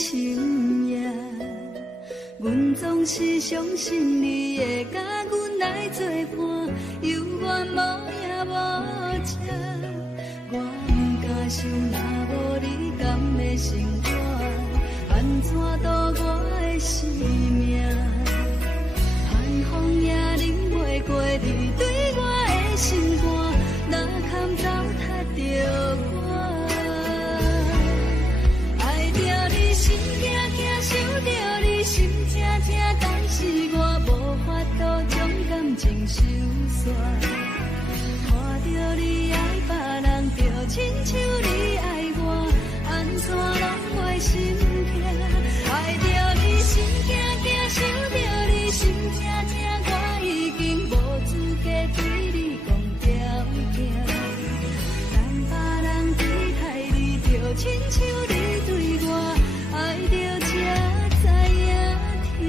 深夜，阮总是相信你会甲阮来作伴，犹原无影无迹。我不敢想，若无你甘的生活，安怎度我的生命？寒风也忍袂过你对我的心肝，哪堪糟蹋着我？爱着你心惊惊，想着你心痛痛，但是我无法度将感情收煞。看着你爱别人，就亲像你爱我，安怎拢袂心痛？爱着你心惊惊，想着你心痛痛，我已经无资格对你讲条件。等别人对待你，就亲像你对我，爱着才知影痛。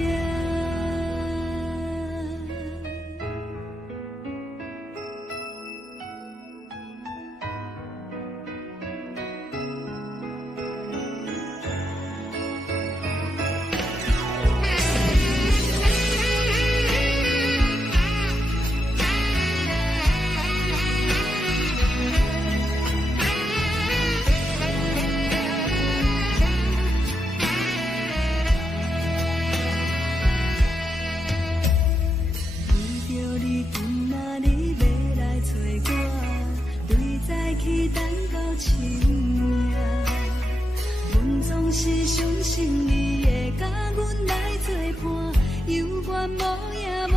是相信你会甲阮来作伴，犹原无影无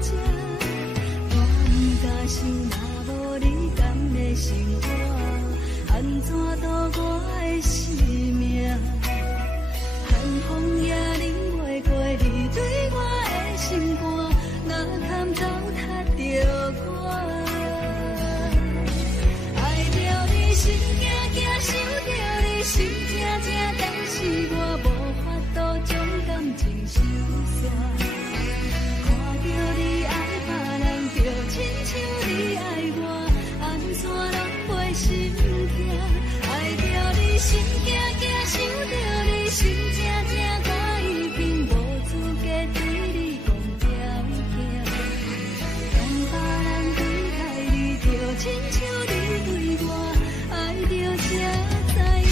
迹。我不敢想，若无你甘的生活，安怎度我的生命？寒风也忍袂过你对我的心肝，哪堪糟蹋着我？爱着你心惊惊，想着你心痛痛，但是我无法度将感情收煞。看着你爱别人，就亲像你爱我，安怎拢袂心痛？爱着你心惊惊，想着你心痛痛，我已经无资格对你讲条件。当别人对待你，就亲像你对我，爱着才知影。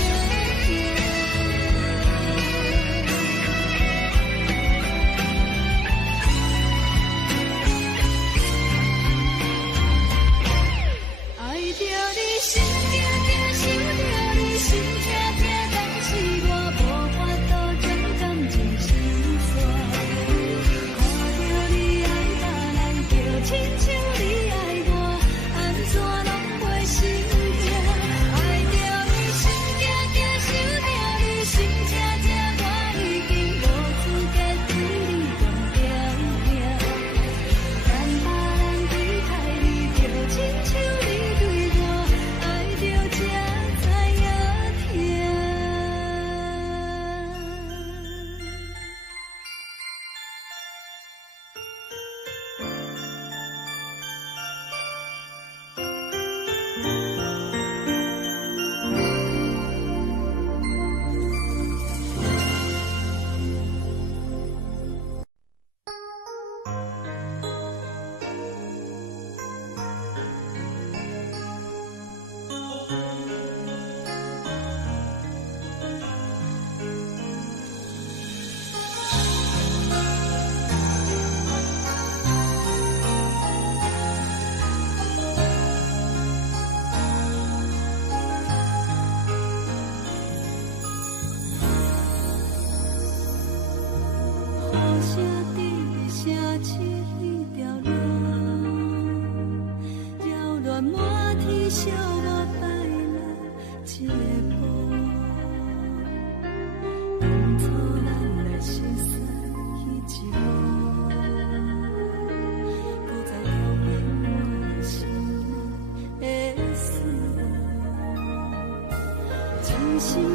心变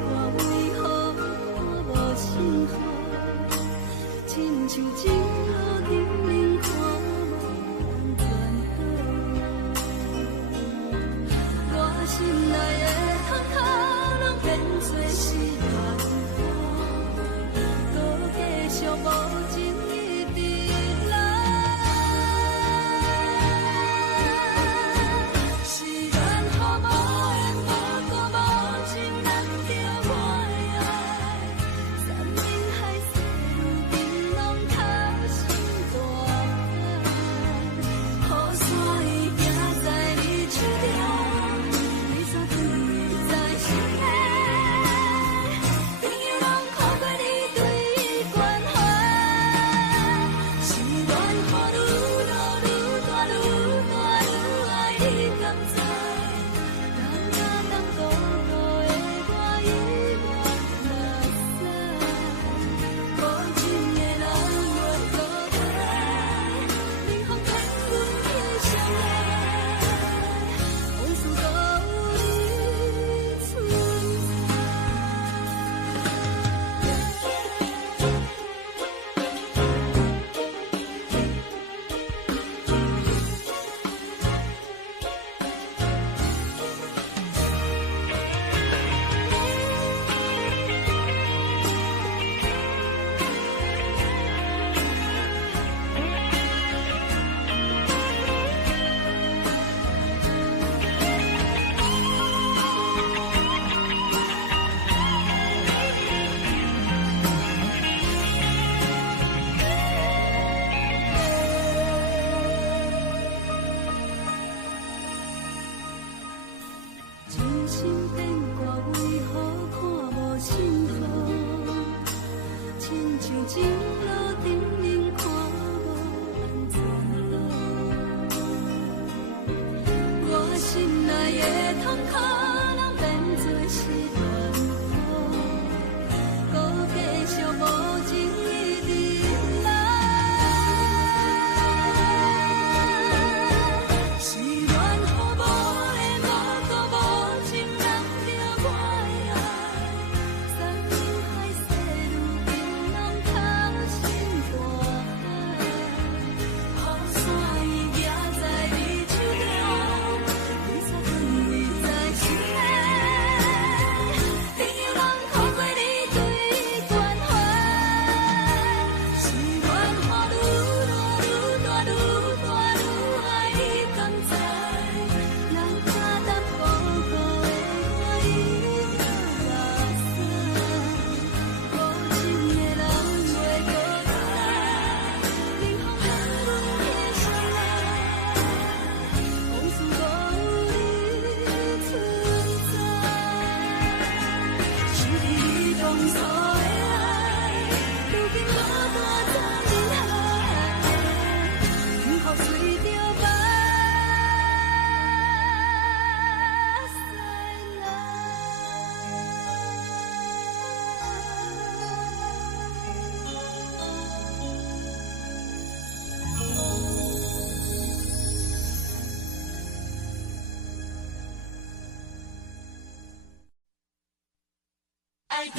卦为何我无信号？亲像情路经冷看无转倒，我心内的痛苦拢变作是梦。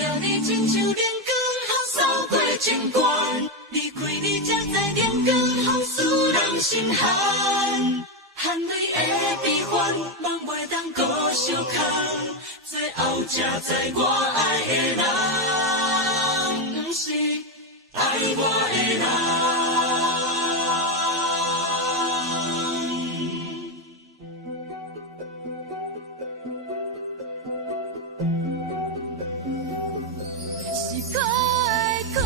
着你亲像冷光风扫过情关，离开你才知冷光风使人心寒。含泪的悲欢，望袂当搁相牵，最后才知我爱的人，不是爱我的人。是可爱可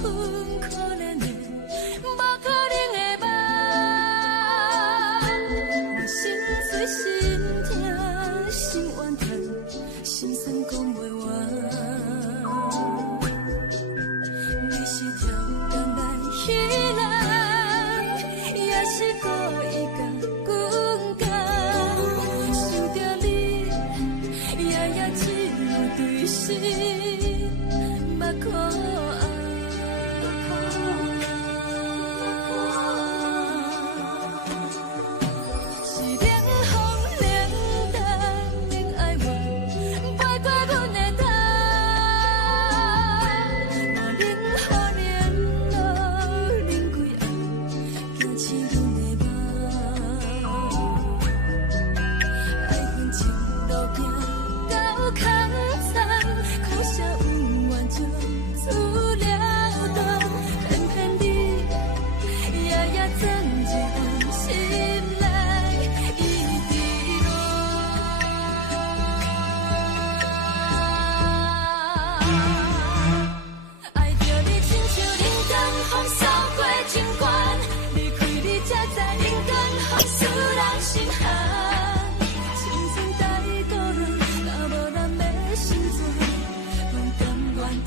恨可怜的，无可能的梦。我心碎心痛心怨叹，心酸讲袂完。你是挑人来戏人，也是故意甲阮讲，想着你，夜夜只有对视。目眶红，是冷风冷淡冷爱我，飞过阮的头，若冷雨冷落冷几暗，惊醒阮的梦。爱恨情路行到空山，苦涩有怨就出了断，偏偏你夜夜藏一份心内一滴落。爱着你亲像冷光风扫过情关，离开你才知冷光风使人心寒。青春待过人，若无咱的心酸，阮甘愿听，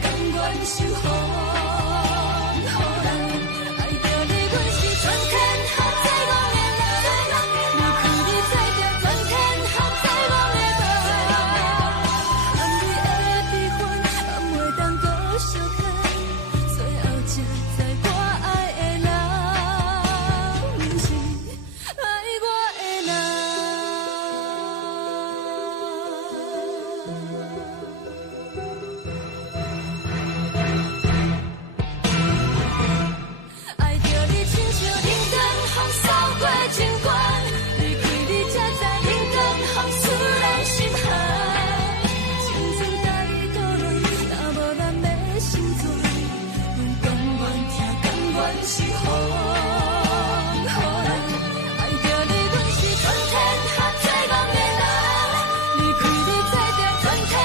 甘愿受风雨人。爱着你，阮是全天下最戆的人，离开你才着全天下最戆的梦。含泪的悲欢，望袂当搁相牵，最后才知我爱的人，不是爱我的全天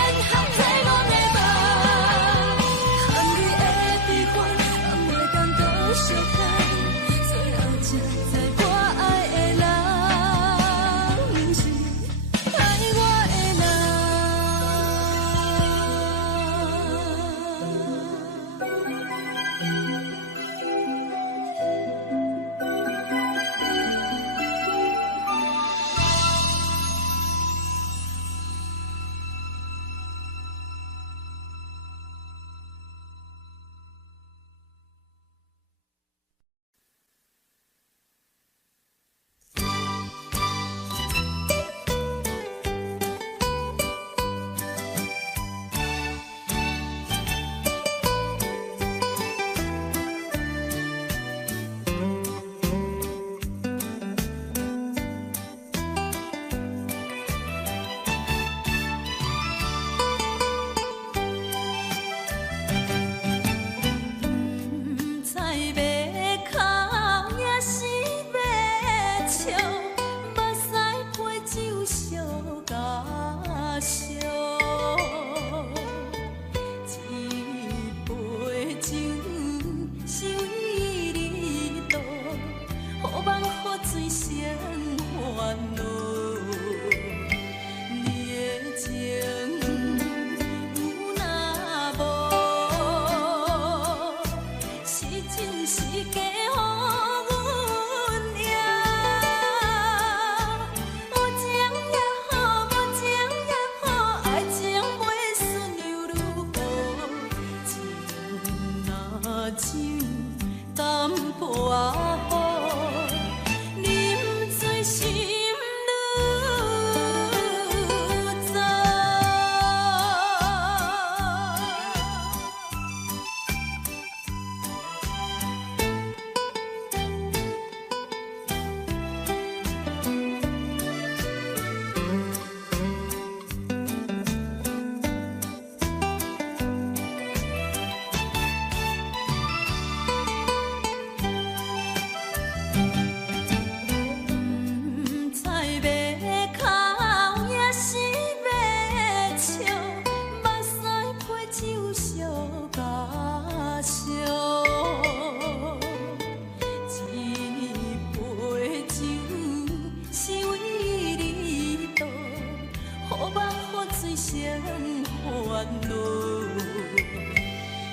水成烦恼。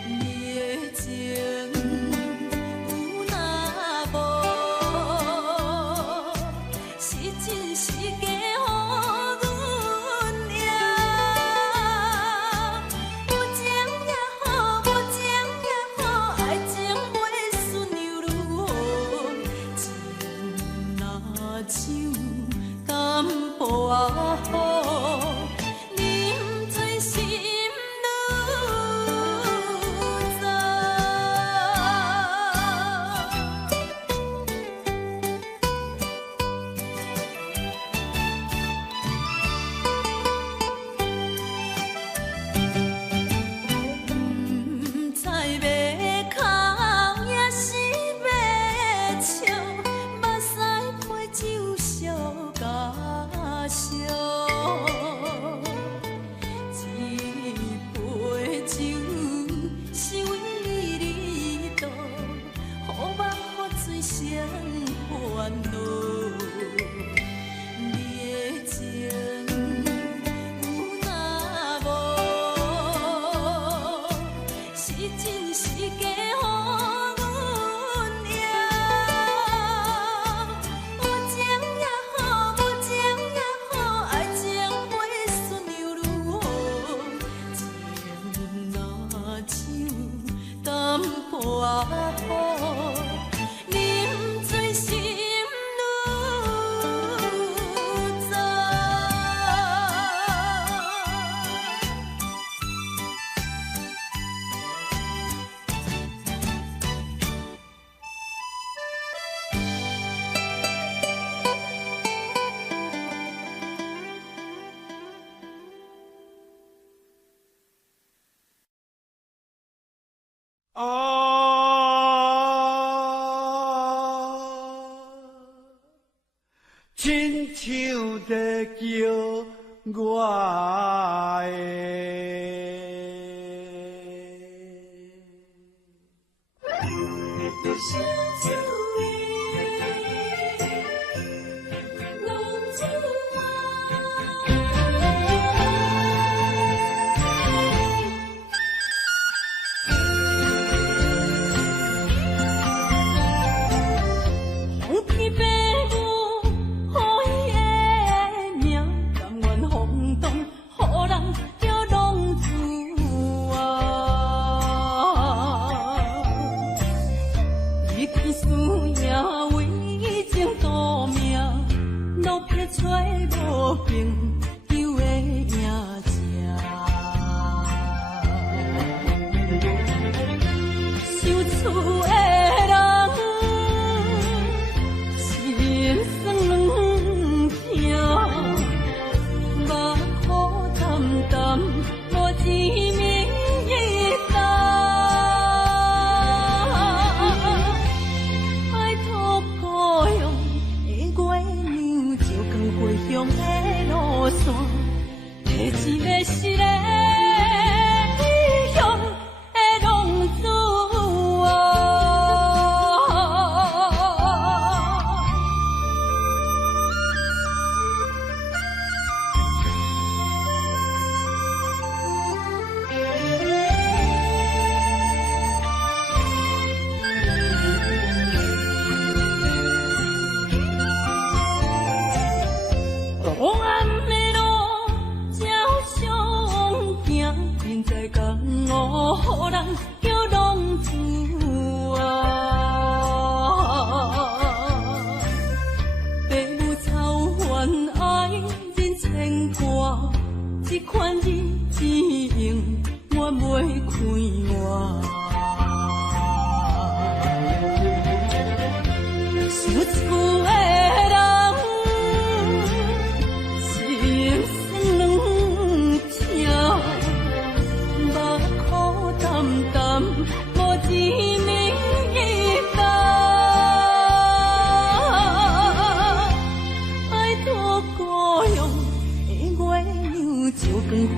你的情有若无，是真是假？亲像在叫我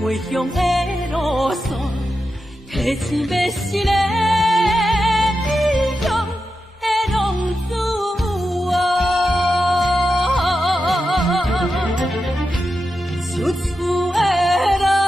回乡的路线，提醒要是个异乡的浪子啊，想厝的人。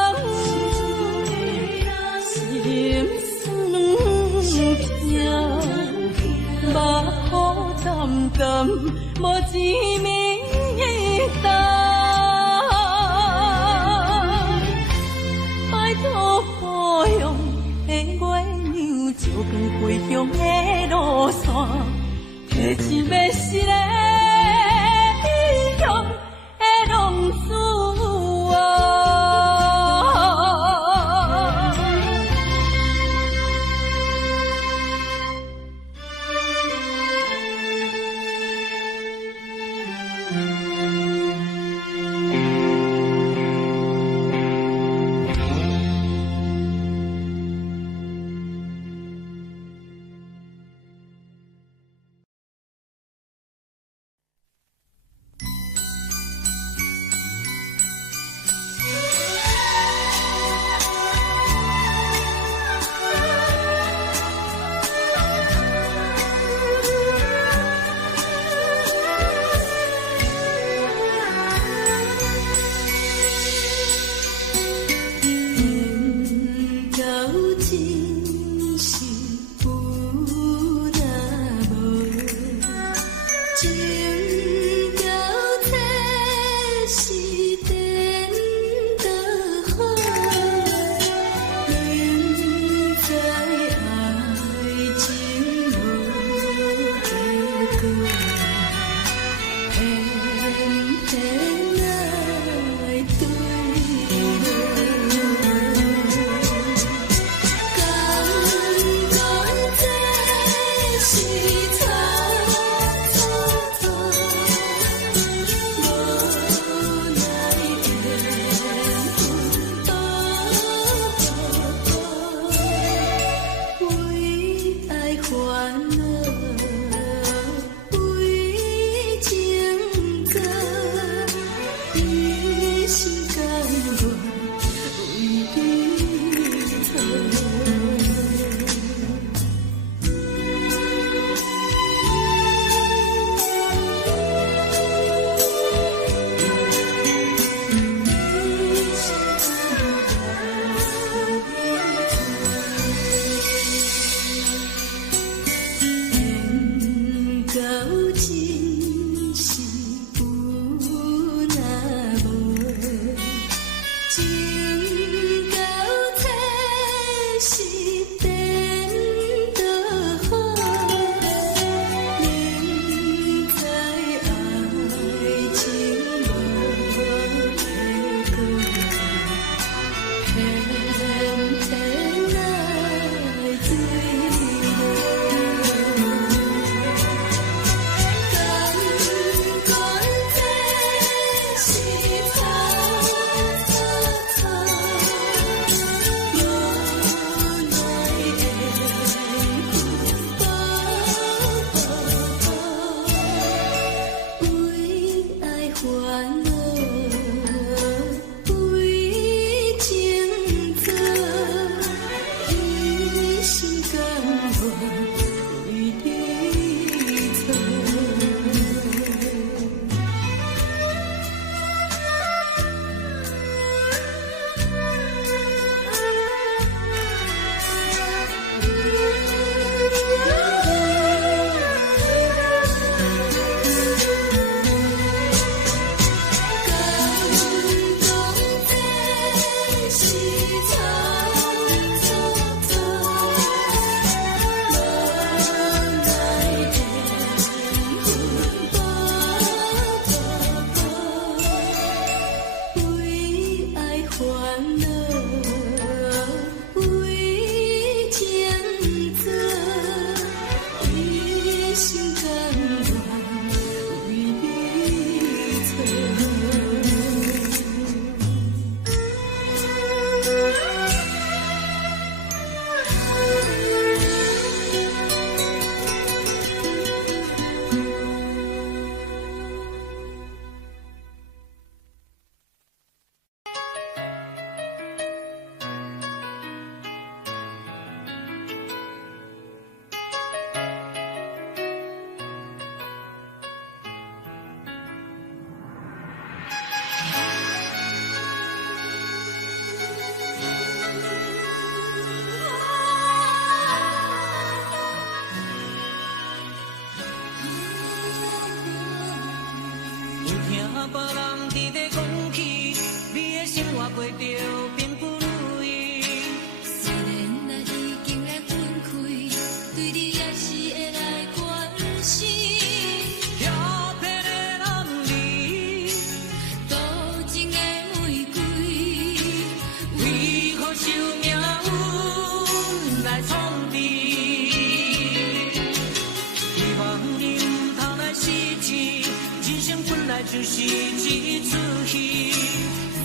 就是一出戏。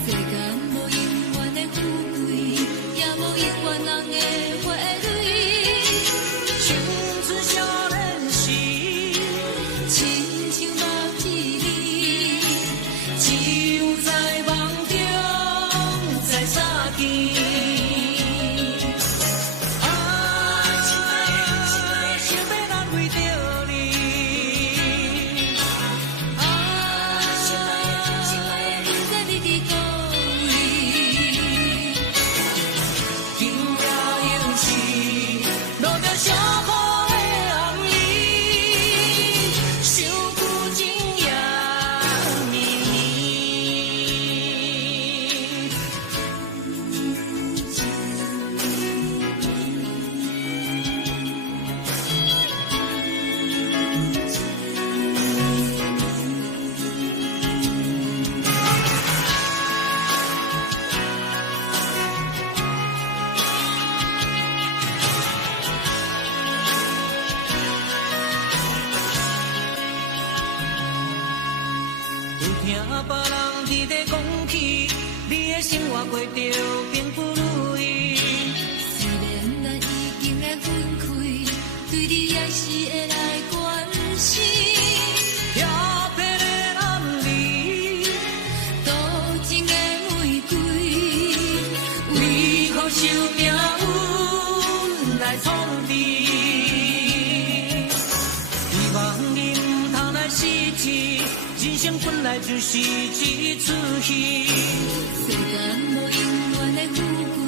世间无永远的富贵，也无永远人的花蕊。青春少年时，亲像目睭里，只有在梦中在相见。 过着幸福如意，虽然咱已经来分开，对你还是会来关心。飘泊的男儿，多情的玫瑰，为何受命运来创治？希望你唔通来失志，人生本来就是一出戏。 世间无永远的富贵，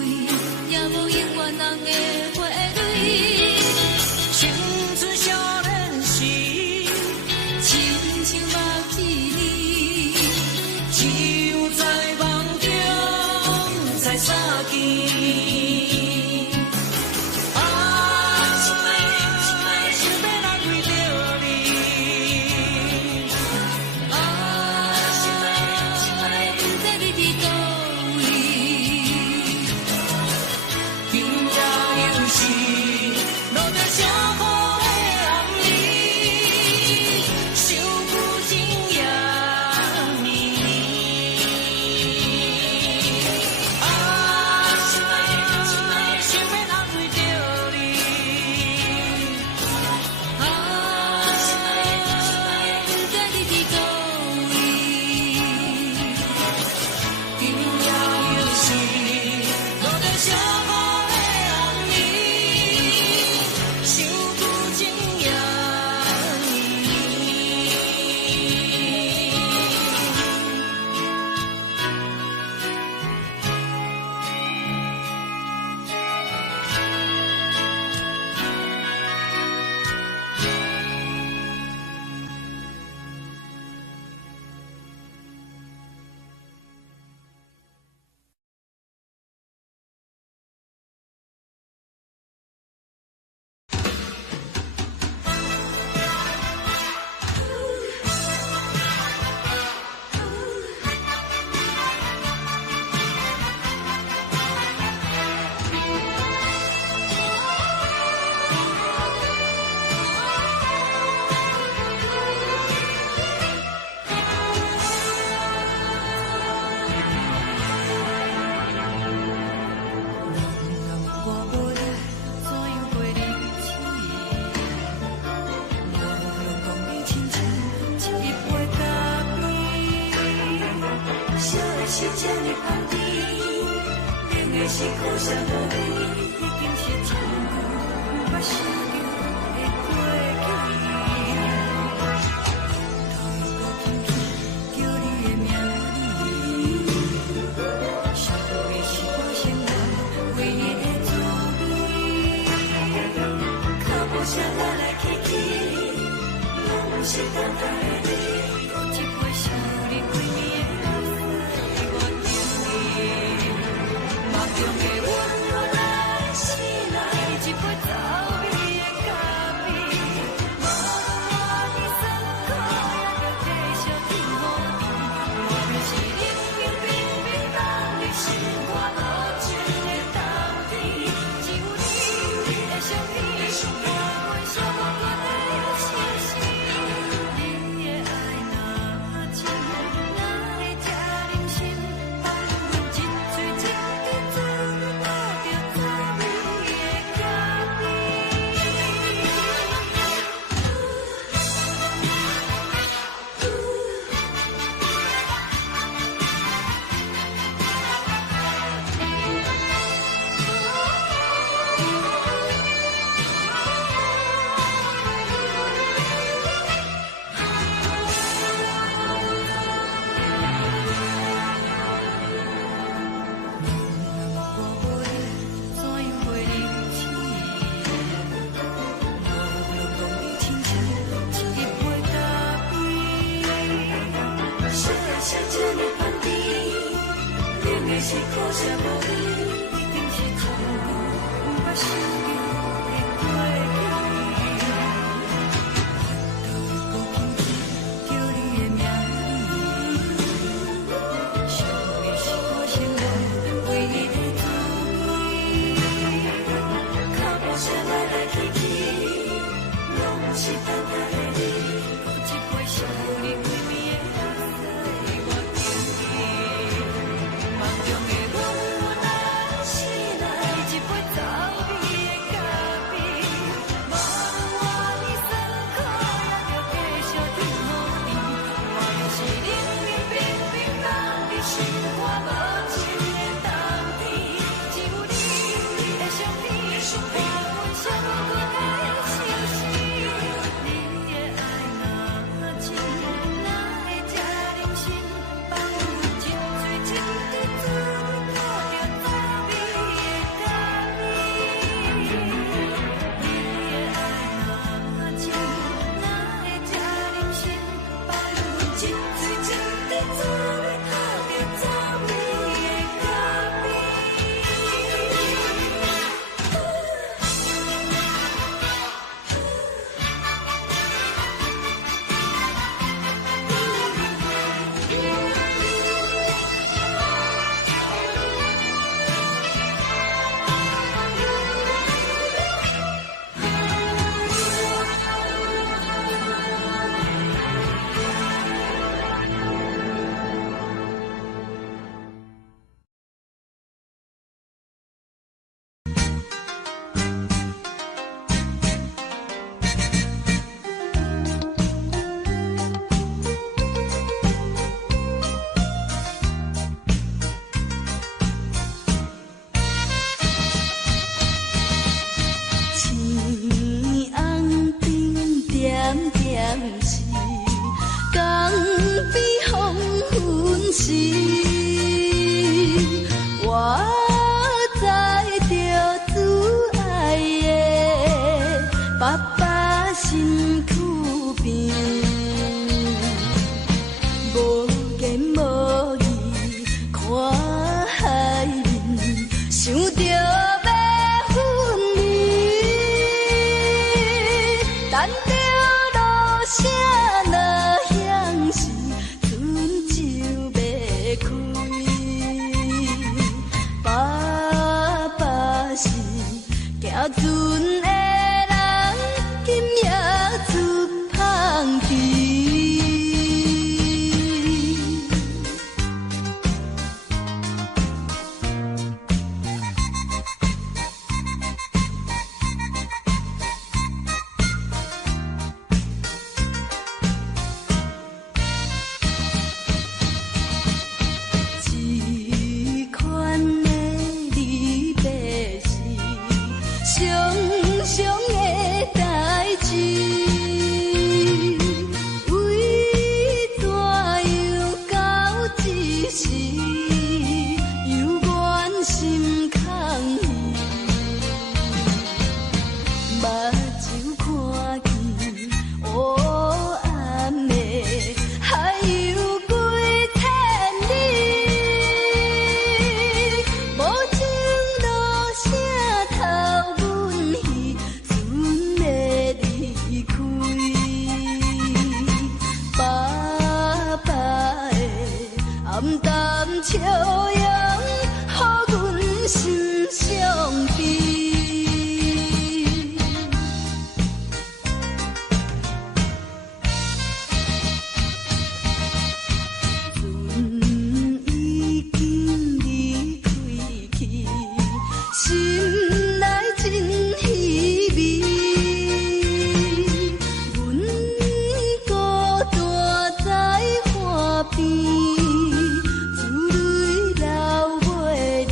也无永远人的花蕊。青春少年时，亲像目睭里，只有在梦中才相见。 你是这呢放甜，冷的是苦涩无味，已经是真久我想着的过去。头一个轻轻叫你的名字，想的是我生活唯一的滋味，脚步声来来去去，拢不是等待的你，一杯想你几暝的泪水，我等你，梦中的温柔来是来，一杯走味的咖啡，无论我的酸苦，也着继续甜乎甜，我便是冷冰冰冰放你心肝无情的冬天，只有你的相片，换阮寂寞过的心事，你的爱若真，哪会这忍心，放阮一嘴一滴水，倒着滋味的咖啡。是苦涩无味，已经是真久我想着的过去。头一个轻轻叫你的名字，想的是我生活唯一的滋味，脚步声来来去去，拢不是等待的你，一杯想你几暝的泪水，我等你。梦中的温柔来笑容，予阮心伤悲。船已经离开去，心内真稀微。阮孤单在河边，珠泪流袂离。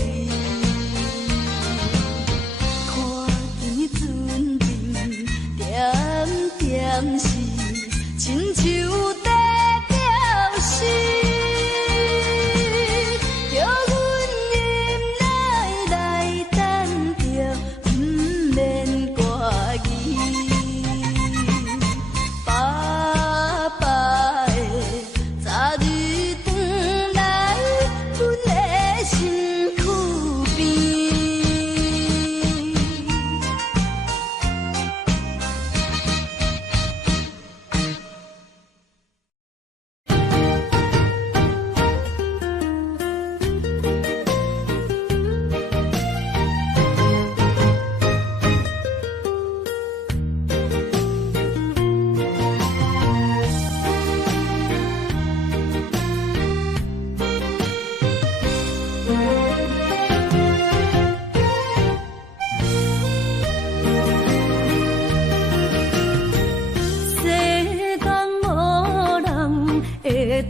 看见船边点点是亲像在调戏。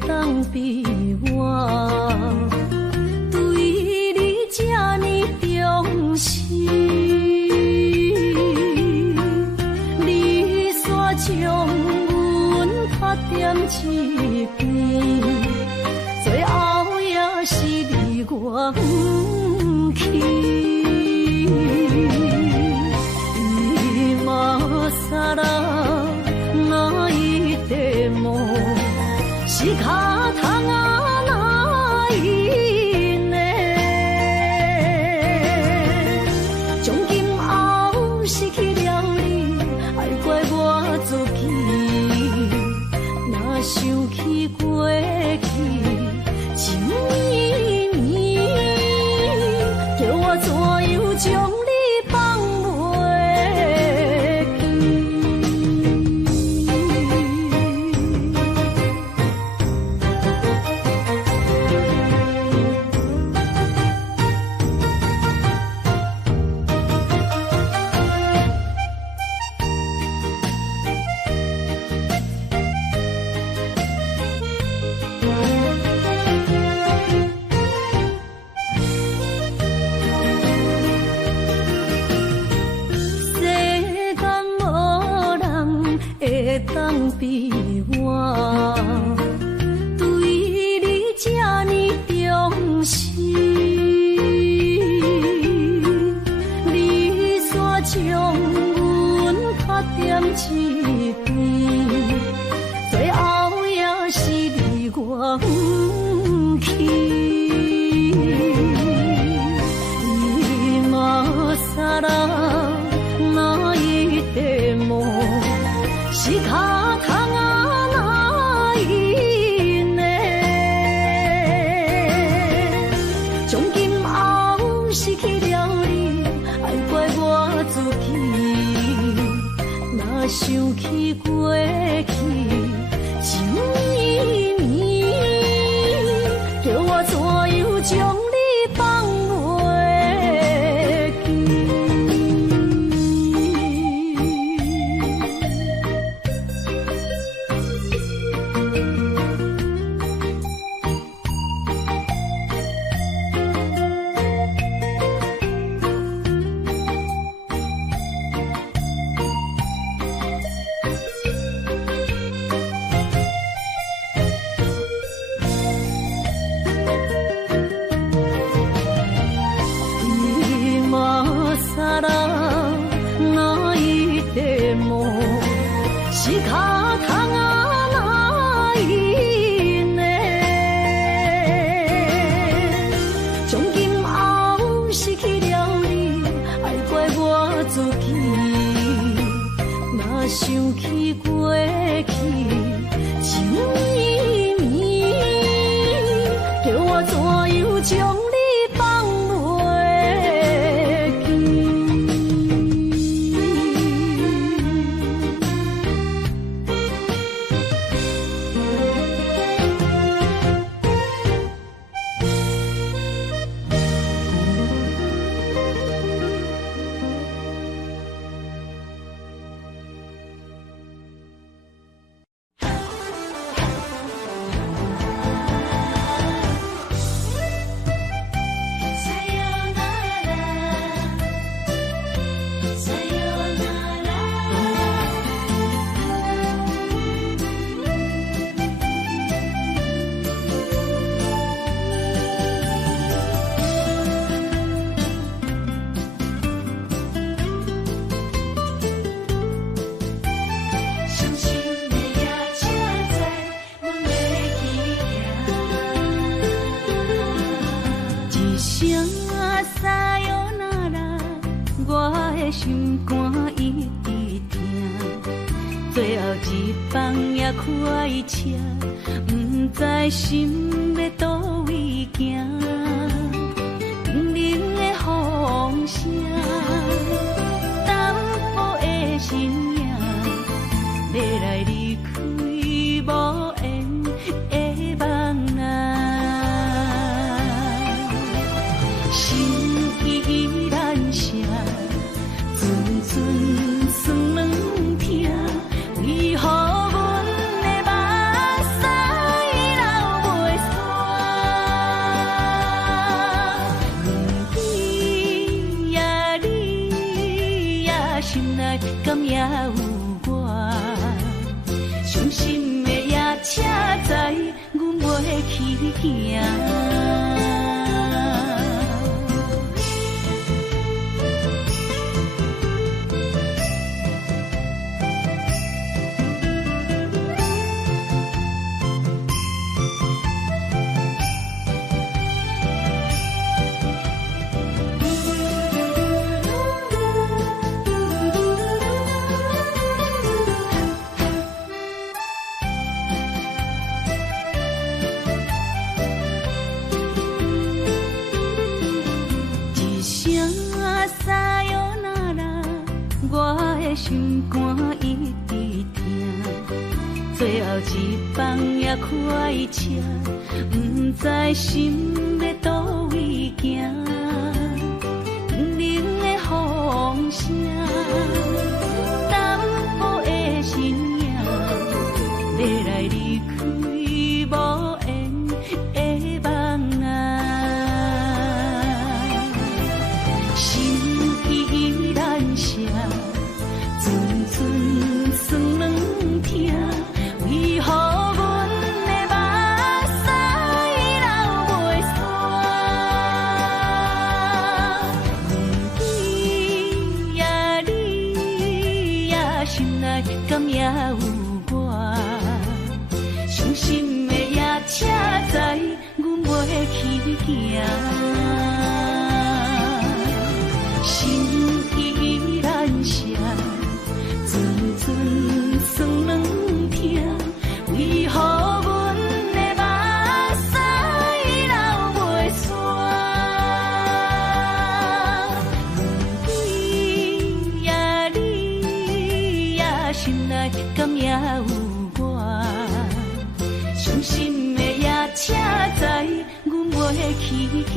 当比我对你这呢重视，你煞将阮拍点一边，最后也是离我不去。今さら泣いても仕方がないね。从今后失去了你，爱怪我自己。若想起过去情绵绵，叫我怎样将你放袂记？当比我对你这呢重视，你煞将阮拍点一边，最后也是离我不去。今さら泣いても仕方がないね。从今后失去了你，爱怪我自己。若想起过去情绵绵，叫我怎样将你放袂记？仕方がないね。从今后失去了你，爱怪我自己。若想起过去情绵绵，叫我怎样将你放袂记。心肝一直疼，最后一放也开车，不知心要倒位行。冷冷的风声，淡薄的身影，要来离开无缘的梦啊，心依然舍。阵酸软痛，为何阮的目屎流袂煞？不知呀你呀心内敢也有我？伤心的夜车载，阮袂去行。心肝一直疼，最后一放也开车，不知心要倒位行。冷冷的风声，淡薄的身影，要来离开无缘的梦啊，心依然舍。酸软痛，为何阮的目屎流袂煞？不知呀你呀心内敢也有我？伤心的夜车载，阮袂去行。心依然舍。酸软痛，为何阮的目屎流袂煞？不知呀你呀心内敢也有我？伤心的夜车载，阮袂去行。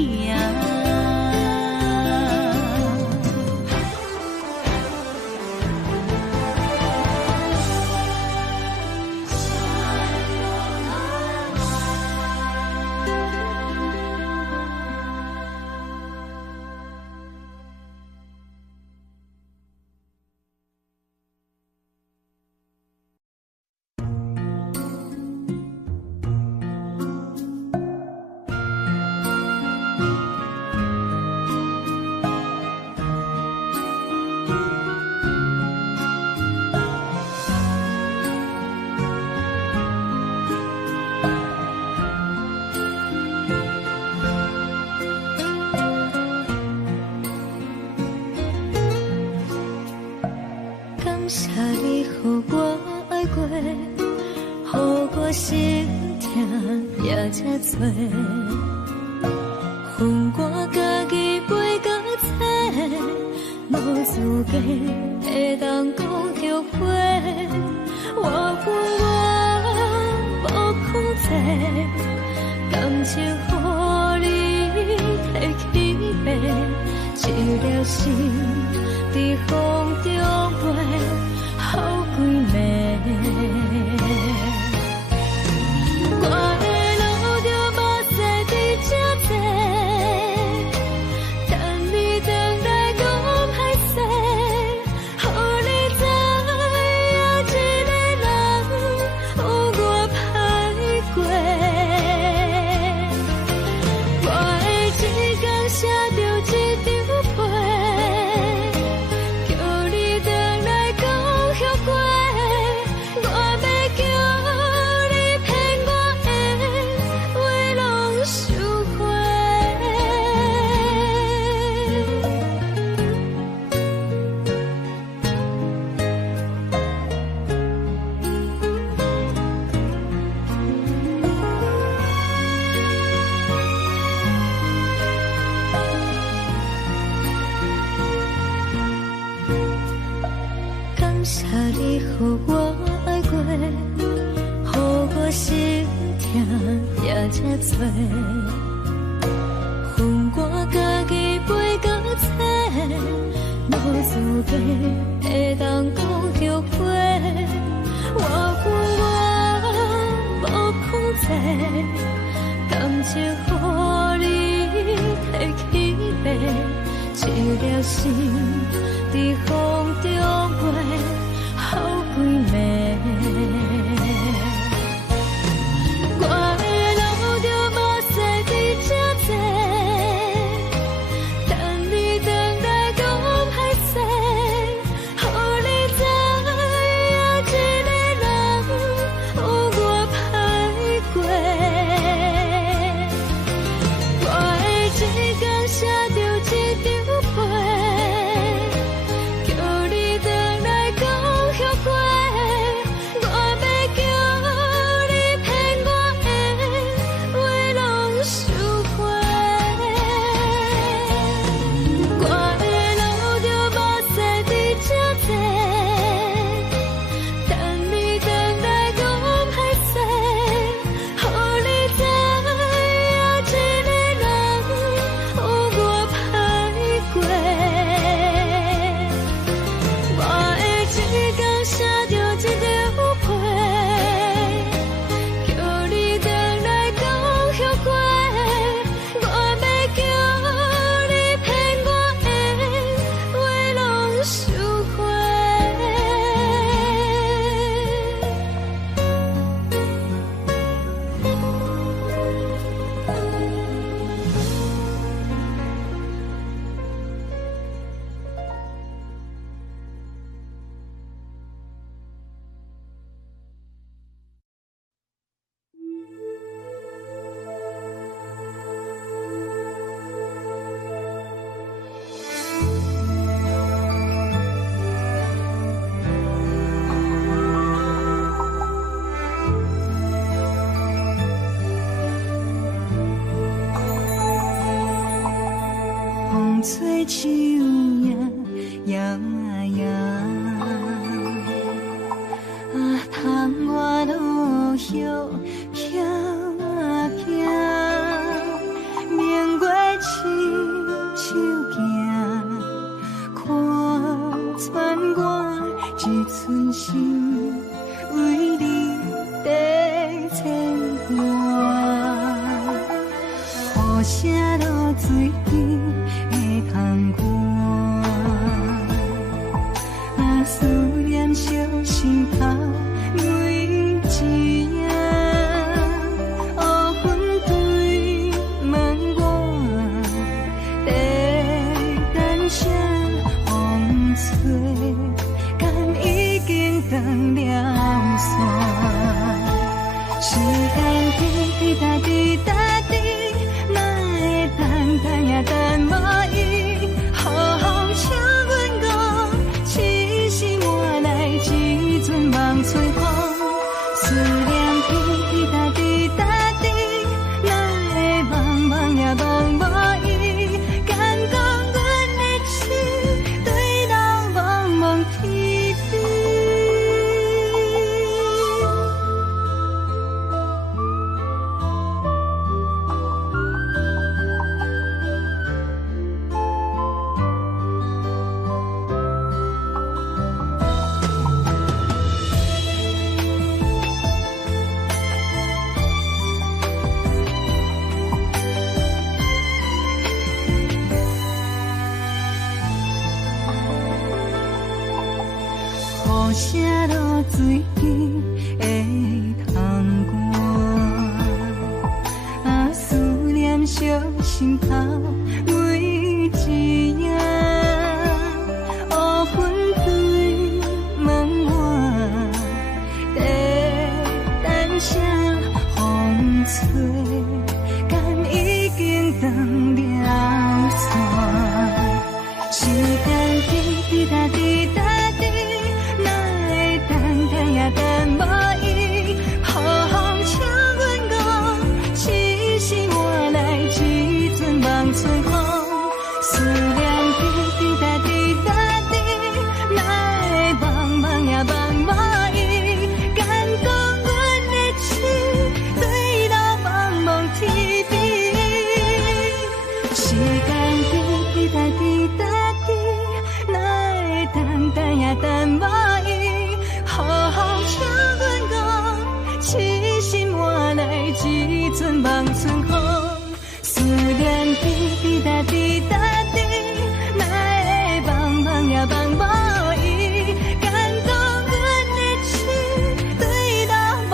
心痛也这多，恨我家己袂够切，无资格会当讲后悔。我恨我无控制，感情予你摕去卖，一粒心伫风中飞，好几暝。我的路着目屎伫这多，等你回来讲歹势，予你知影一个人有我歹过。我会一天写着一张被，叫你回来讲后悔。我要叫你骗我的话拢收回。感谢你予我爱过，予我心痛也这多。恨我家己袂够切，无资格会当讲后悔。我恨我无控制，感情予你摕去卖，一粒心伫风中飞，好几暝。我的路着目屎伫这多，等你回来讲歹势，予你知影一个人有我歹过。我会一天写着一张被，叫你回来讲后悔。我要叫你骗我的话拢收回。我的路着目屎伫这多，等你回来讲歹势，予你知影一个人有我歹过。我会一天写着一张被，叫你回来讲后悔。我要叫你骗我的话拢收回。风吹树影摇啊摇，窗外落叶飘啊飘，明月亲手行，看穿我一寸心，为你在牵挂，雨声落水边。空我思念小心头每一夜，乌云对问我，在等谁风吹，敢已经等啥露水会通寒？啊，思念小心头每一夜，乌云对门外，等啥风吹？敢已经断了线，时间滴答滴答滴，哪会等也等无伊？好风请阮讲，痴心换来一阵梦春风。思念滴答滴答滴，哪会茫茫也茫无伊？敢讲阮的心对到茫茫天边？时间滴答滴答滴，哪会等也等无伊？好风请阮讲，痴心换来一阵梦春风。思念滴答滴答滴，哪会茫茫也茫无伊？敢讲阮的心对到茫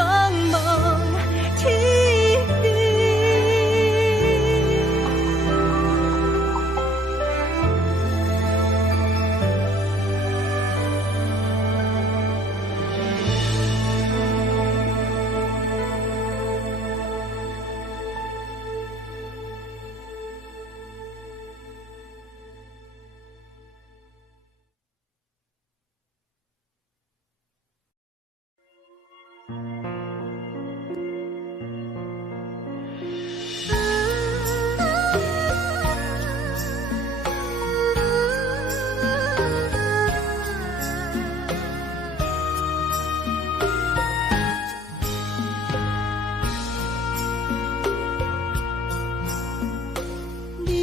茫天边？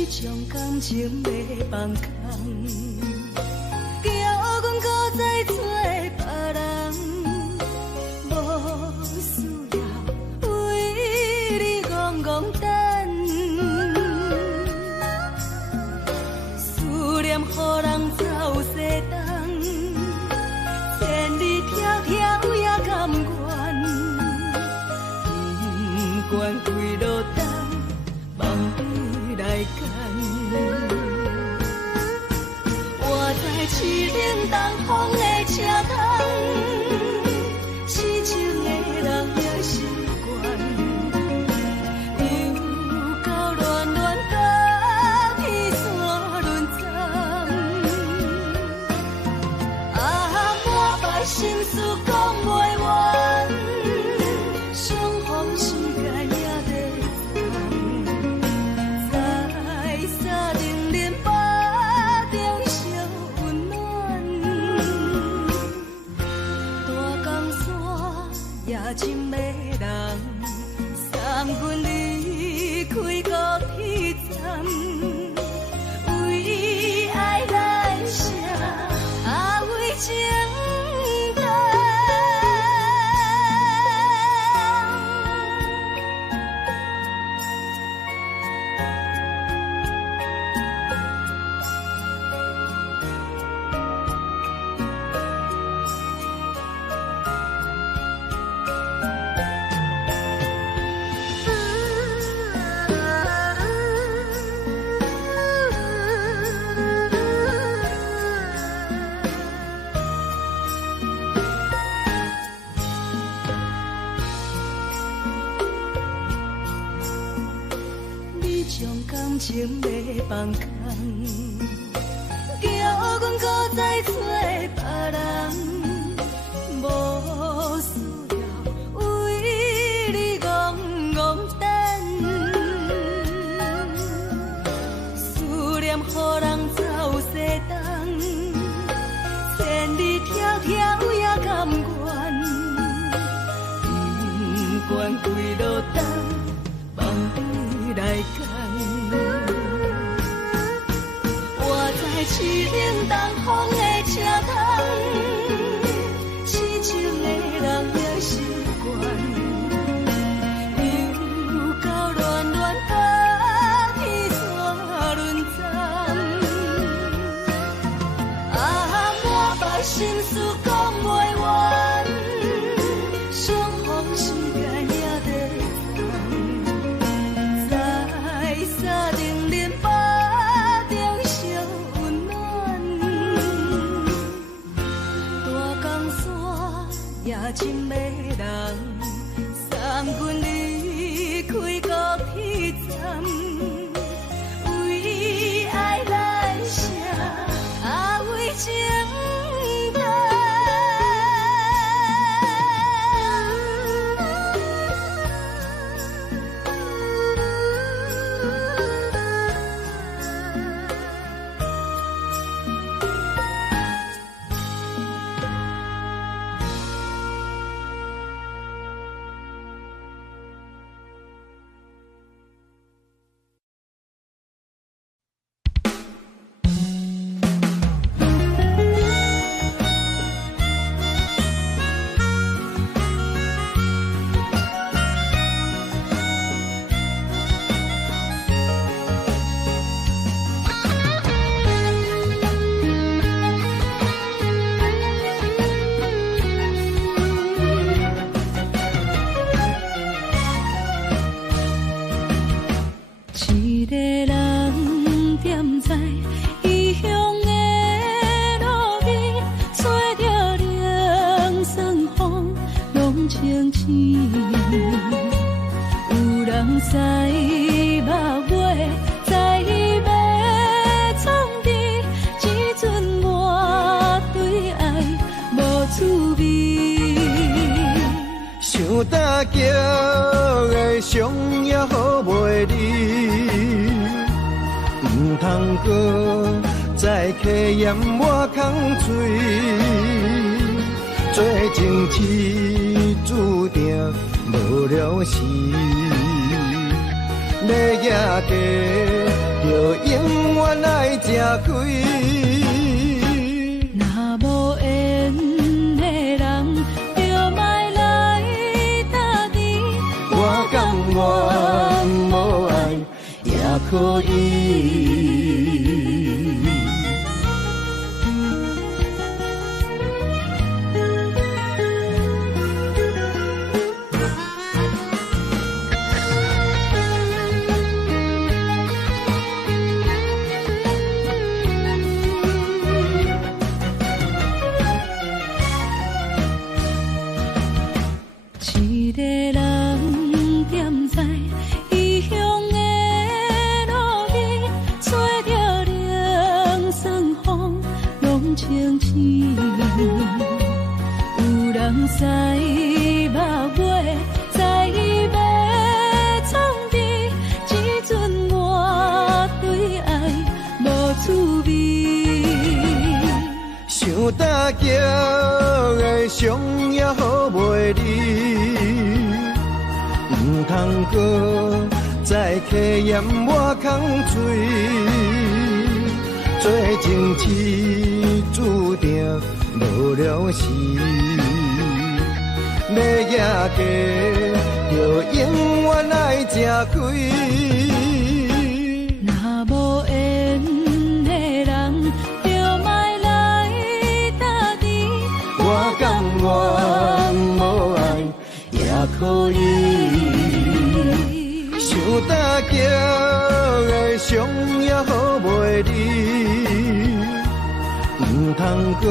将感情要放空，叫阮搁再找别人，无需要为你戆戆等。思念予人走西东，千里迢迢也甘愿，不管开路灯，梦比来赶。我在市顶东风的车窗，痴情的人也习惯，又到乱乱甲彼山论惨。啊，满腹心事讲袂完，相逢时间也在长。在沙丁林巴中烧温暖，大江山也真迷人，送阮离开高铁站，为爱来写为情长。将感情要放空，叫阮搁再找别人，无需要为你戆戆等。思念予人走西东，千里迢迢也甘愿，不管开路灯，梦比来赶。我在市顶东风的车窗，痴情的人也习惯，又到乱乱甲彼山论惨。深的人，送阮离开孤僻站，为爱来舍，为情债。一个人踮在异乡的路边，吹着凉爽风，拢清醒。有人知目尾，知要创治，只准我对爱无滋味。想大桥的伤也好袂离，唔通搁再客嫌我空嘴，做情痴注定无了时，要野家就永远爱吃亏。若无缘的人，就莫来打滴。我甘愿无爱也可以。一个人踮在异乡的路边，吹着凉爽风，拢清醒。有人知目尾，知要创治，只准我对爱无滋味。想大桥的伤也好袂离，唔通搁再客嫌我空嘴，做情痴注定无了时，要野家就永远爱吃亏。若无缘的人，就莫来打滴。我甘愿无爱也可以。想大桥的伤也好袂离，唔通搁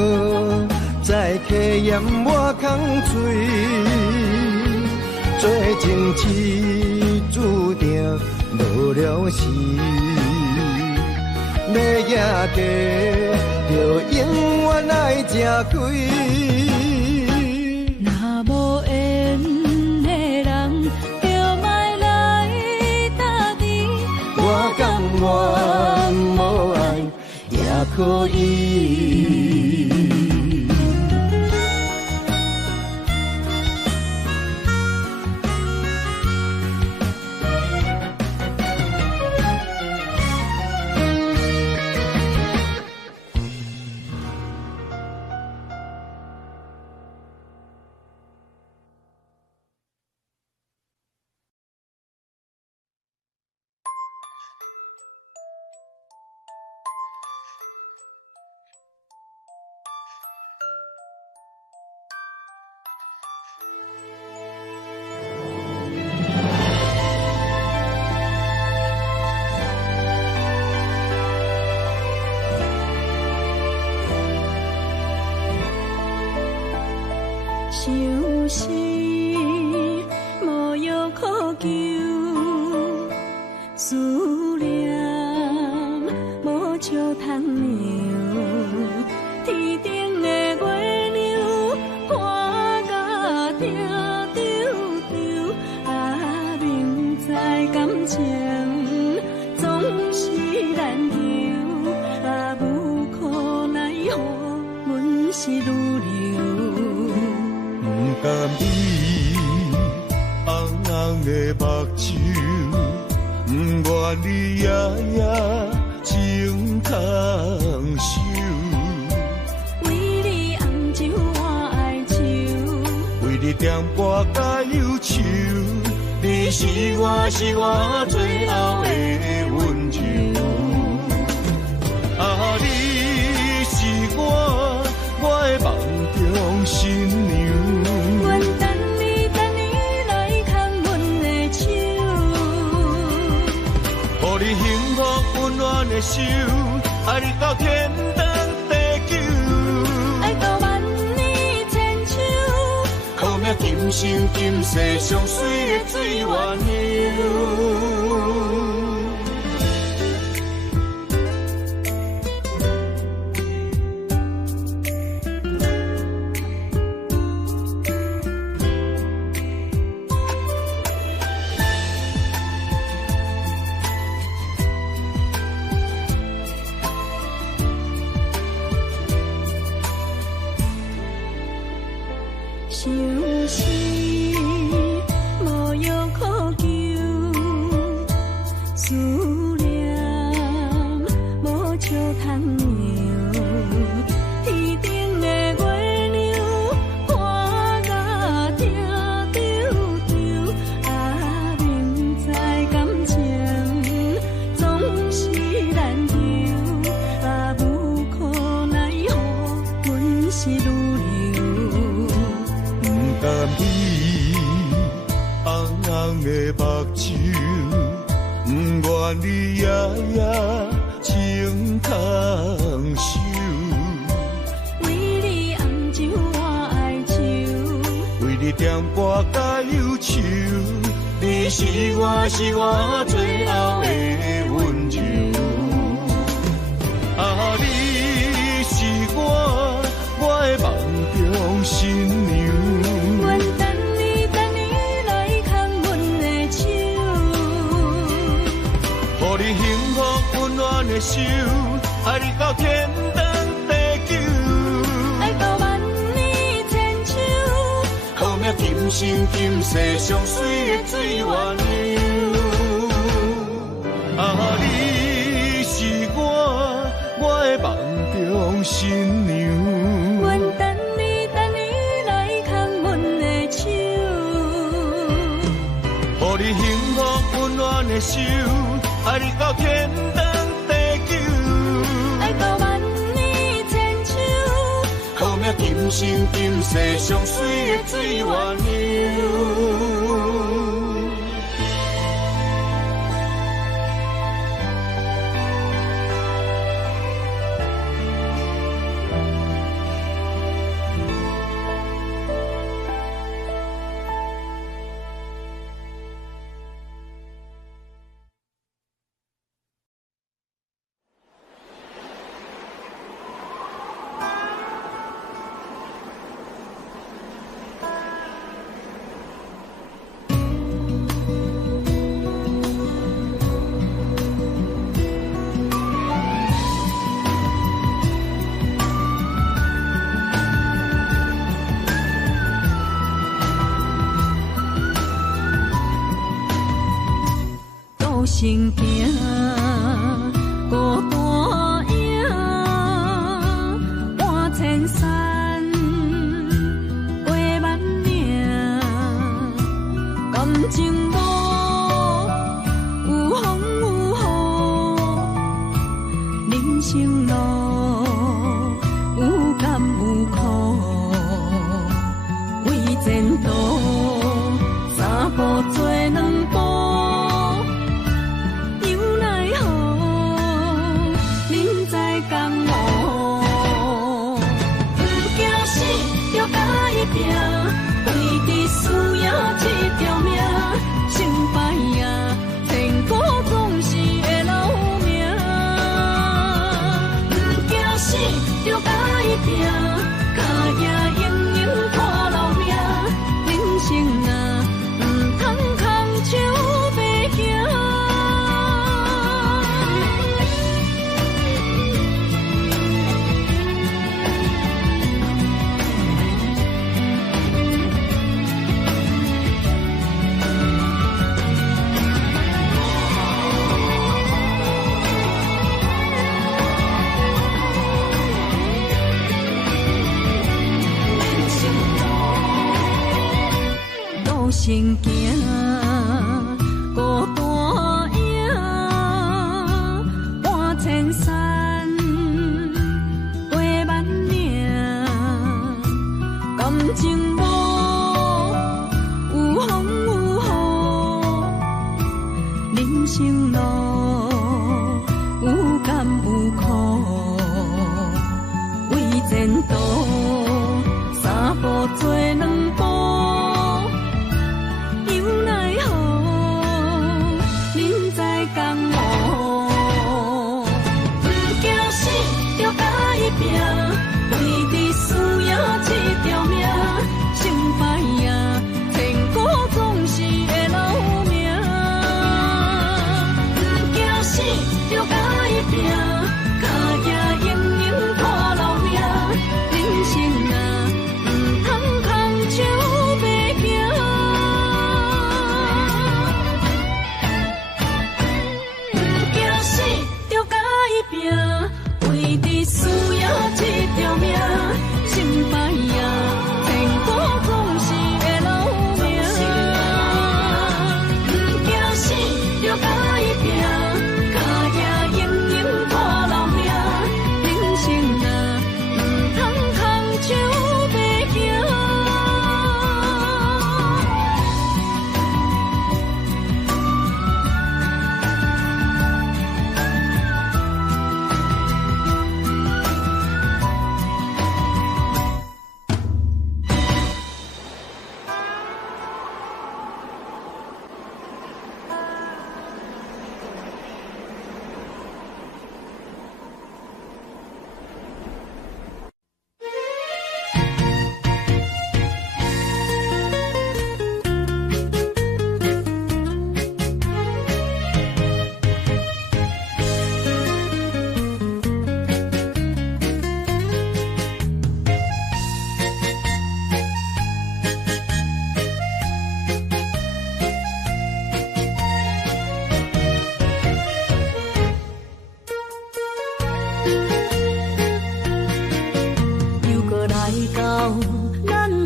再客嫌我空嘴，做情痴注定无了时，要野家就永远爱吃亏。若无缘的人，就莫来打滴。我甘愿无爱也可以。想死，无药可救，思念无笑通留，天顶的月亮看甲定丢丢，啊，明知感情总是难求，啊，无可奈何，阮是愈流。不甘你红红的目睭，不愿你夜夜情通守。为你红酒换哀愁，为你点歌甲忧愁，你是我最后的温柔。啊，你是我的梦中新娘。阮等你来牵阮的手，予你幸福温暖的手，爱你到天长地久，爱到万年千秋，好命今生今世上水的水源流。想死无药可救，思念无笑通留，天顶的月亮看甲定丢丢，啊，明知感情总是难求，啊，无可奈何，阮是愈流。甘你红红的目睭，不愿你夜夜情通守。为你红酒换哀愁，为你点歌甲忧愁，你是我最后的温柔。啊，你是我的梦中新娘。阮等你来牵阮的手，予你幸福温暖的手，爱你到天长地久，爱到万年千秋，好命今生今世上水的水源流。啊，你是我的梦中新娘。阮等你来牵阮的手，予你幸福温暖的手，爱你到天长地久，爱到万年千秋，好命今生今世上水的水源流。行行孤单影，半千山过万岭，感情无有风有雨，人生路有甘有苦，为前途三步做两步。拼，这条命，成败呀，天古总是会留名。不惊死，就甲伊拼，脚也硬硬看留名。人生啊，唔通空手白行。成行孤单影，半千山，过万岭，感情无有风有雨，人生路有甘有苦，为前途三步做两步。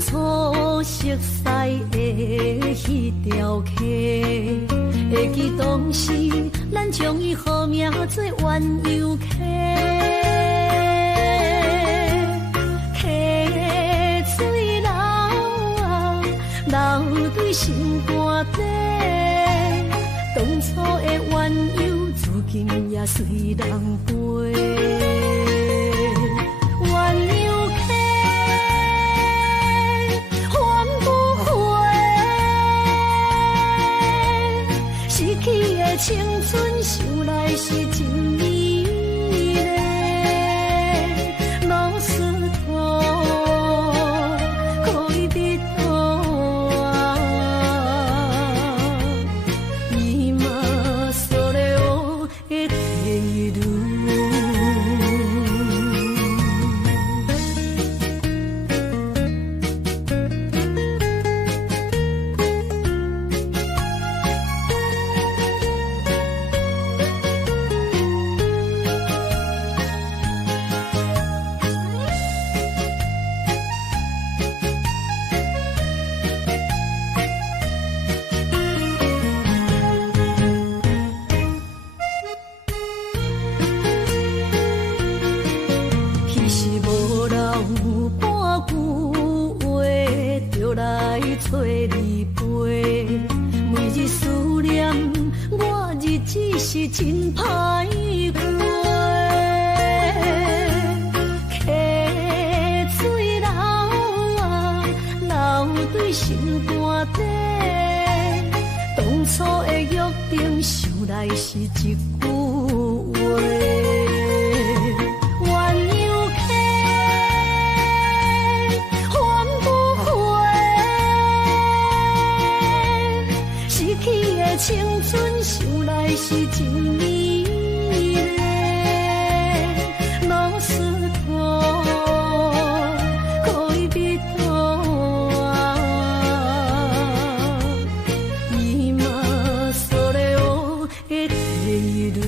初熟悉的迄条溪，会记当时咱将伊号名做鸳鸯溪。溪水流啊，流对心肝底。当初的鸳鸯，至今也随人陪。青春想来是真美丽，老师徒可以得到啊，伊嘛所了的地路。找你陪，每日思念，我日子是真歹过。溪水流啊，流对心肝底。是一句话。鸳鸯溪，风不回，失去的青春想来是真美丽。老师徒，可以别途啊，伊嘛所了的地路。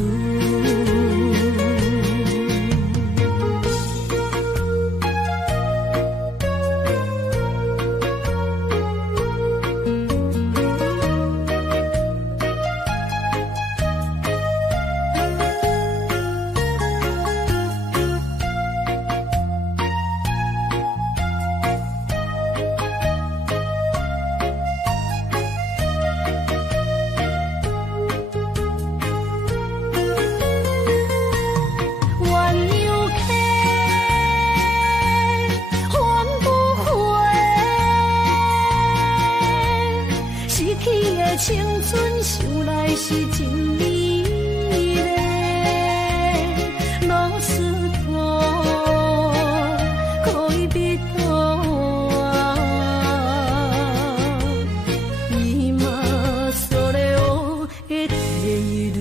青春想来是真美丽，老师徒可以别途啊，伊嘛所了的地路。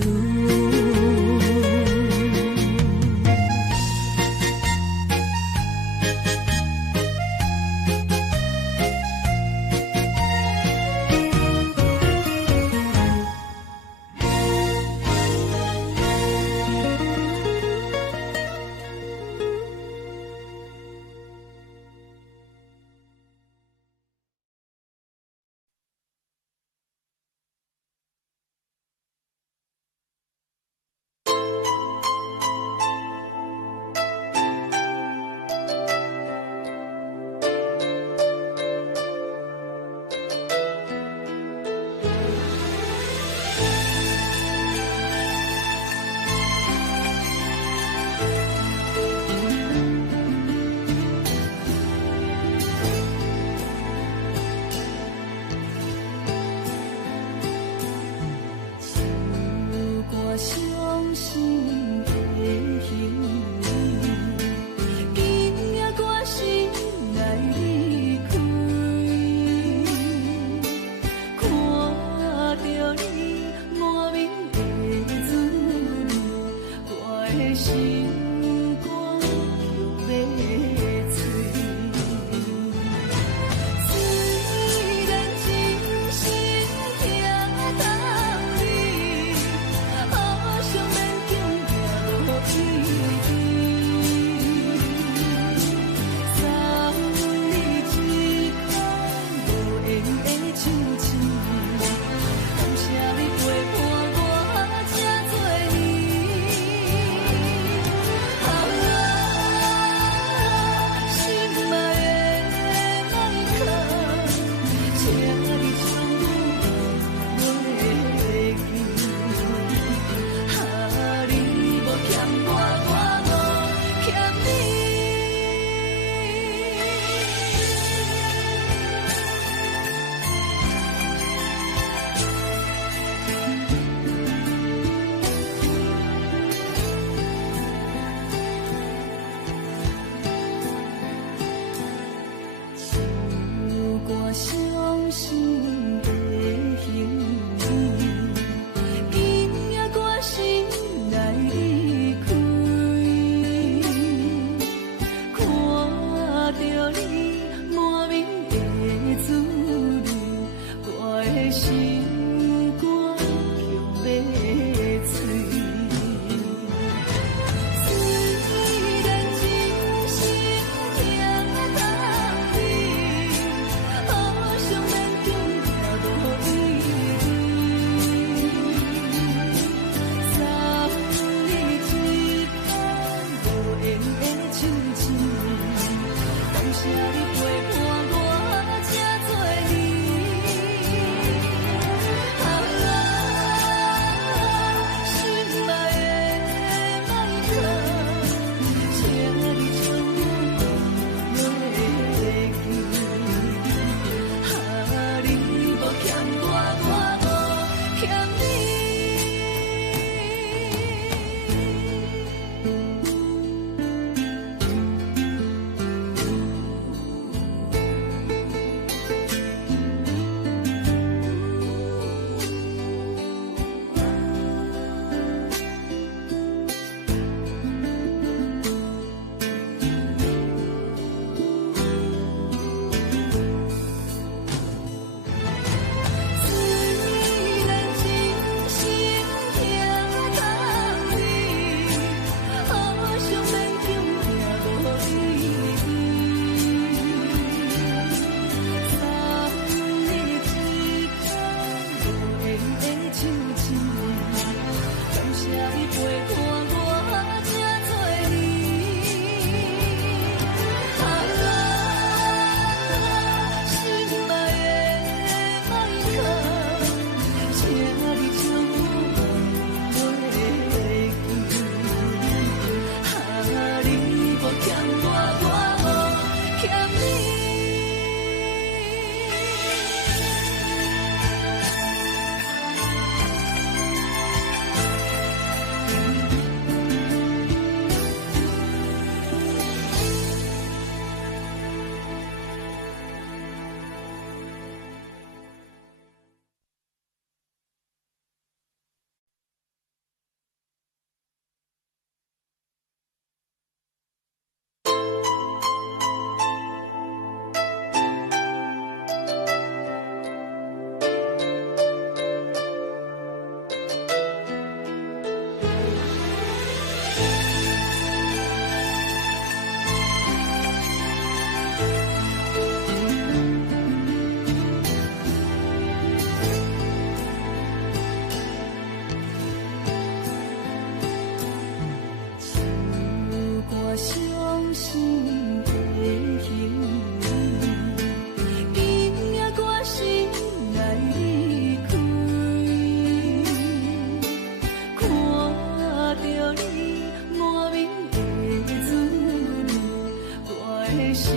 心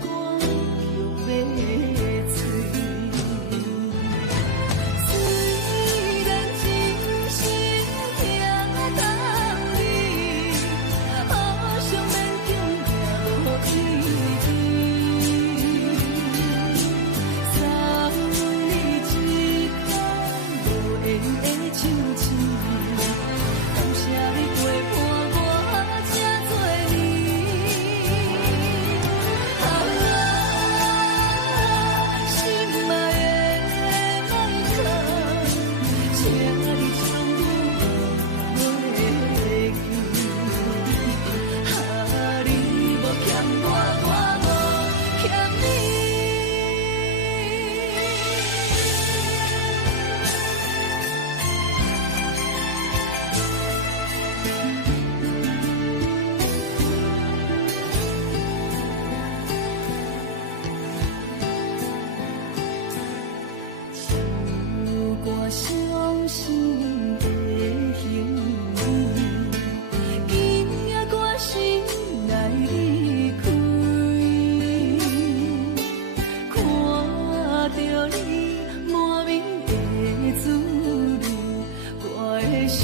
肝强要碎。虽然真心疼当你，好想免强行落意志。送你一空无言的手指，感谢你陪伴我这多年。心爱的麦克，请你将我袂记。你无欠我，我无欠你。我伤心的行李，今夜我心来离开，看着你满面的滋味，我的心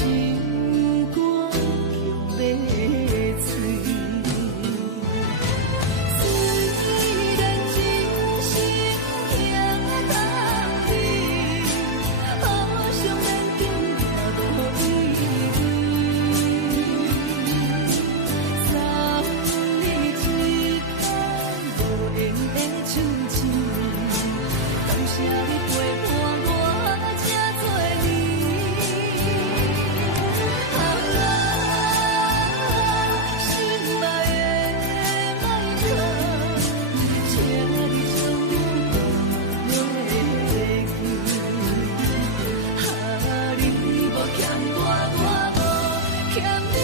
肝强要碎。虽然真心疼当你，好想免强行落意志。送你一空无言的手指，感谢你陪伴我这多年。心爱的麦克，请你将我袂记。你无欠我，我无欠你。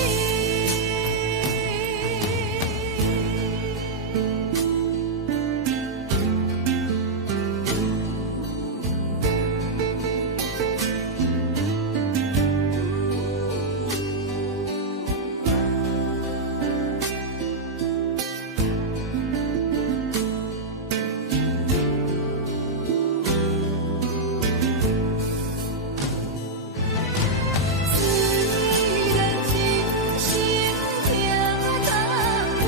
虽然真心疼当你，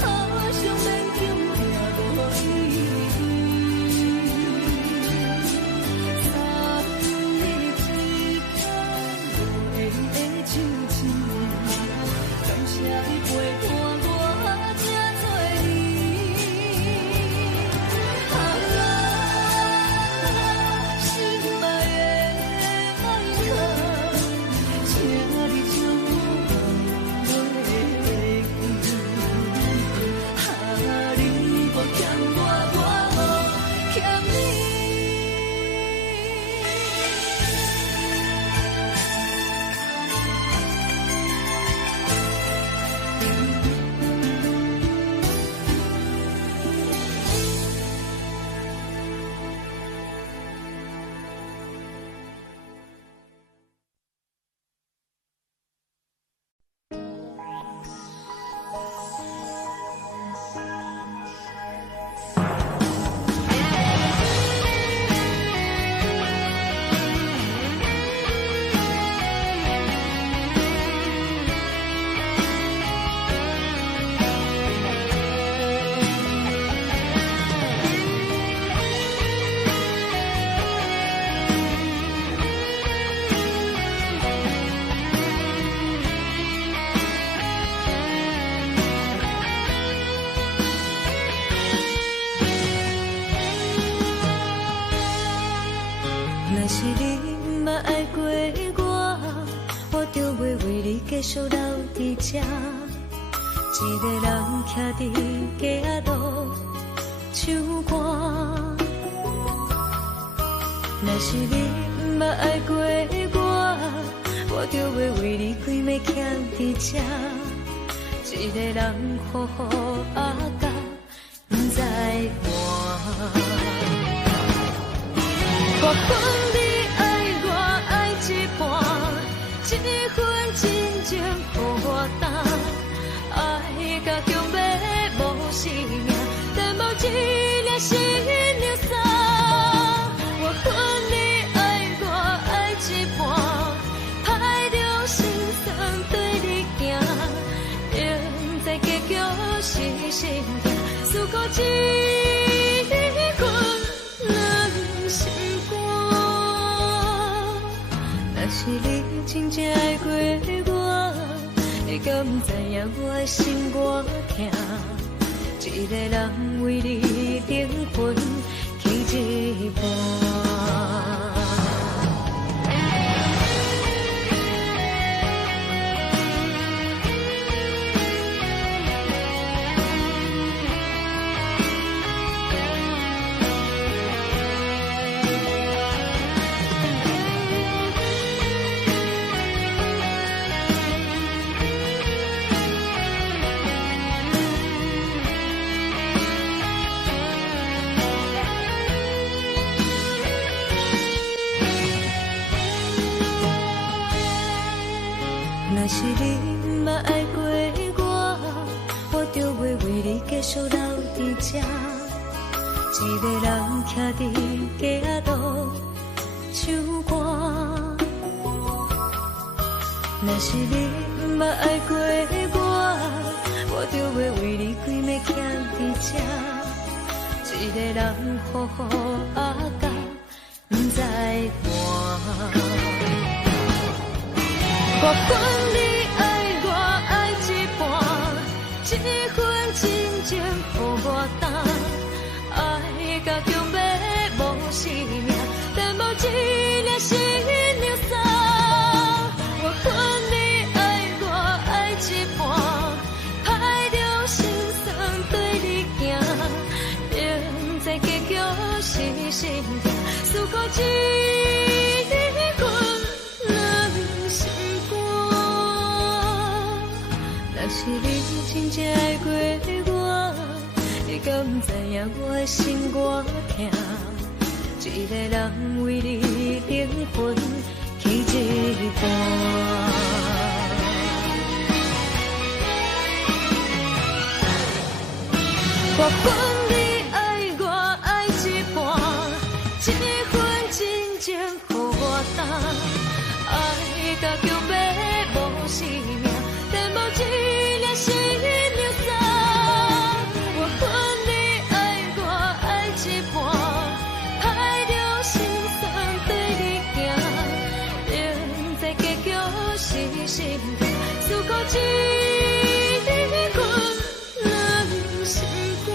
好想免强行落意志。送你一空无言的手指，感谢你陪伴我这多年。心爱的麦克，请你将我袂记。你无欠我，我无欠你。若是你毋捌爱过我，我就袂为你继续留伫这。一个人徛伫街仔路唱歌。若是你毋捌爱过我就袂为你规暝徛伫这。一个人好好啊甲，毋知换。我分你爱我爱一半，这份真情予我担，爱甲强要。生命，但无一粒心流洒。我恨你爱我爱一半，歹着心酸对你行，明知结局是心痛，思故一份两心肝。若是你真正爱过我，你敢不知影我的心偌痛？一个人为你灵魂起一半。若是你不捌爱过我，我就袂为你继续留伫这，一个人徛伫街仔路唱歌。若是你不捌爱过我就袂为你规暝徛伫这，一个人好好啊甲，不知寒。我恨你爱我爱一半，这份真情予我担，爱到强要无生命，但无一粒心流洒。我恨你爱我爱一半，歹着心酸对你行，明知结局是心痛，思故一份两心。若是你真正爱过我，你敢不知影我的心偌痛？一个人为你灵魂起一半。我恨你爱我爱一半，这份真情予我担，爱到强要无生命，但无一粒心流洒。我恨你爱我爱一半，歹着心酸对你行，明知结局是心痛，思故一份两心肝。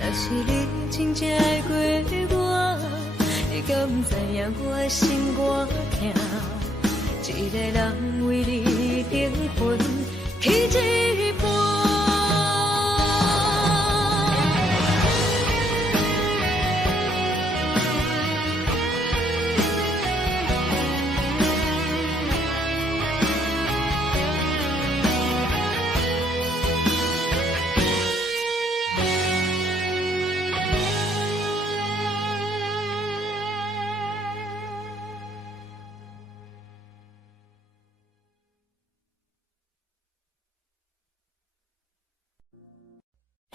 若是你真正爱过我，你敢不知影我的心偌痛？一个人为你灵魂起一半。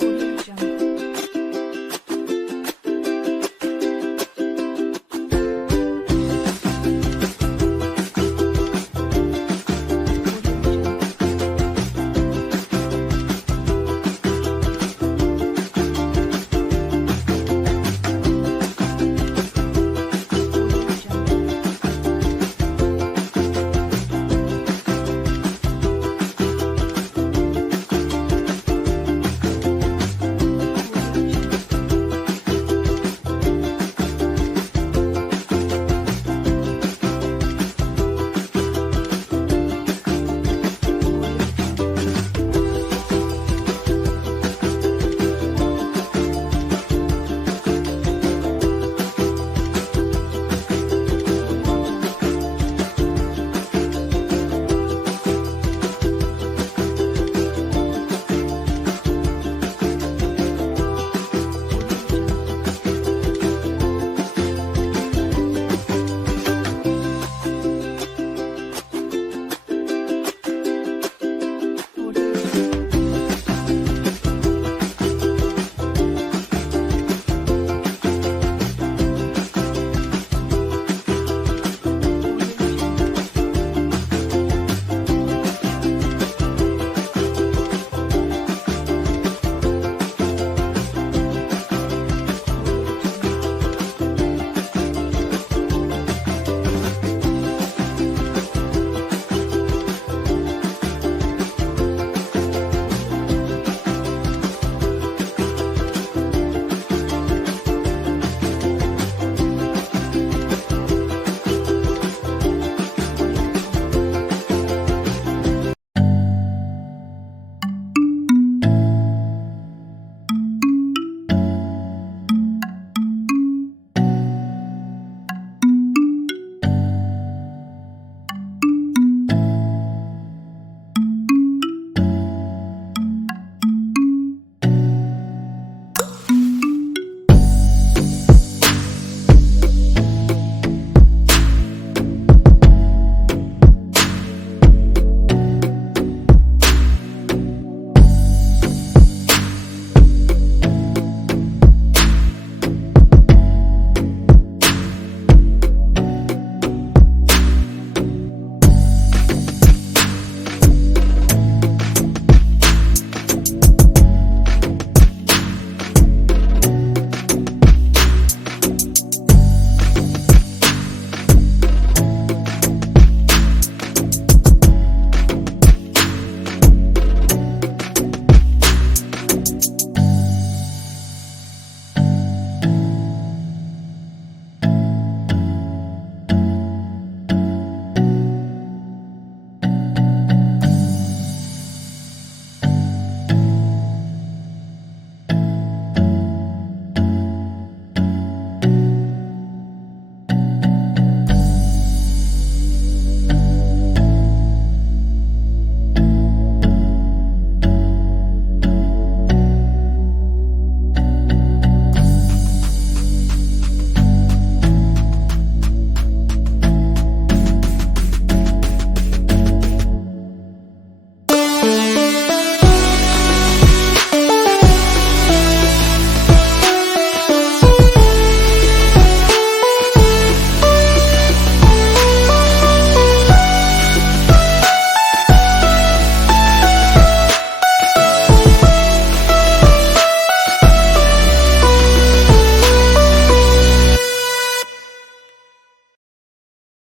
Audio Jungle.